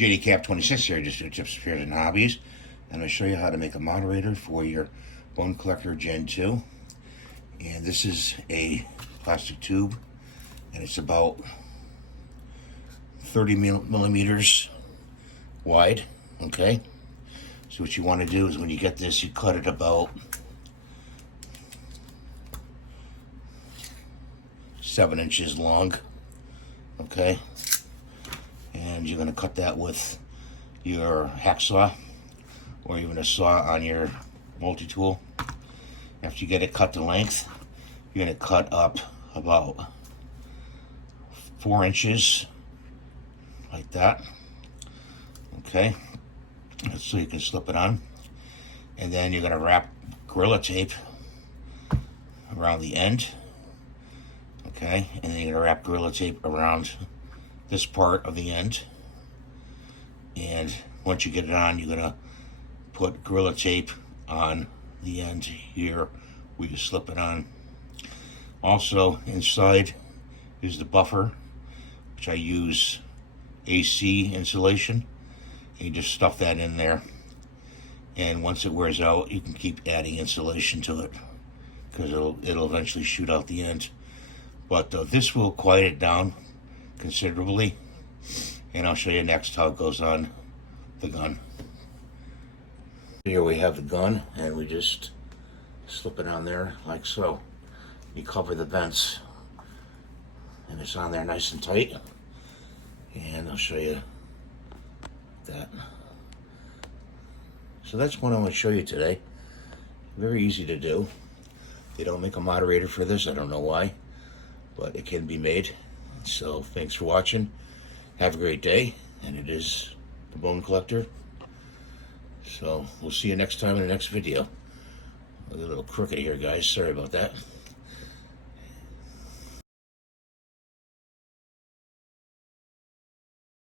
JD Cap 26 here, just do tips, repairs, and hobbies. And I'm going to show you how to make a moderator for your bone collector Gen 2. And this is a plastic tube, and it's about 30 millimeters wide. Okay, so what you want to do is when you get this, you cut it about 7 inches long. Okay, and you're going to cut that with your hacksaw or even a saw on your multi-tool. After you get it cut to length, you're going to cut up about 4 inches like that. Okay, so you can slip it on, and then you're going to wrap Gorilla Tape around the end. Okay, and then you're going to wrap Gorilla Tape around this part of the end, and once you get it on, you're going to put Gorilla Tape on the end here where you slip it on. Also inside is the buffer, which I use AC insulation. You just stuff that in there, and once it wears out, you can keep adding insulation to it because it'll eventually shoot out the end. But this will quiet it down considerably, and I'll show you next how it goes on the gun. Here we have the gun, and we just slip it on there like so. You cover the vents, and it's on there nice and tight, and I'll show you that. So that's what I want to show you today. Very easy to do. They don't make a moderator for this, I don't know why, but it can be made. So thanks for watching. Have a great day. And it is the Bone Collector. So we'll see you next time in the next video. A little crooked here, guys. Sorry about that.